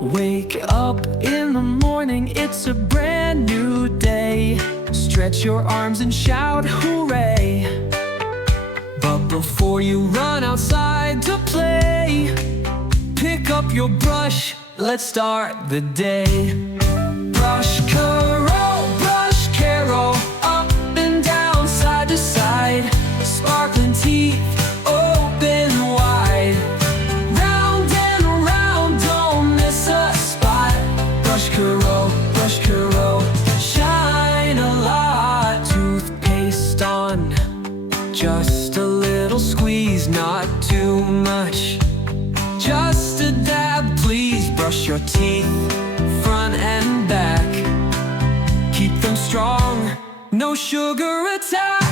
Wake up in the morning, it's a brand new day. Stretch your arms and shout, hooray! But before you run outside to play, pick up your brush, let's start the day. Brush Karo, up and down, side to side. Sparkling teeth, open wide. Round and around, don't miss a spot. Brush Karo, shine a lot. Toothpaste on, just a little squeeze, not too much. Just a dab, please. Brush your teeth, front and back. Keep them strong, no sugar attack.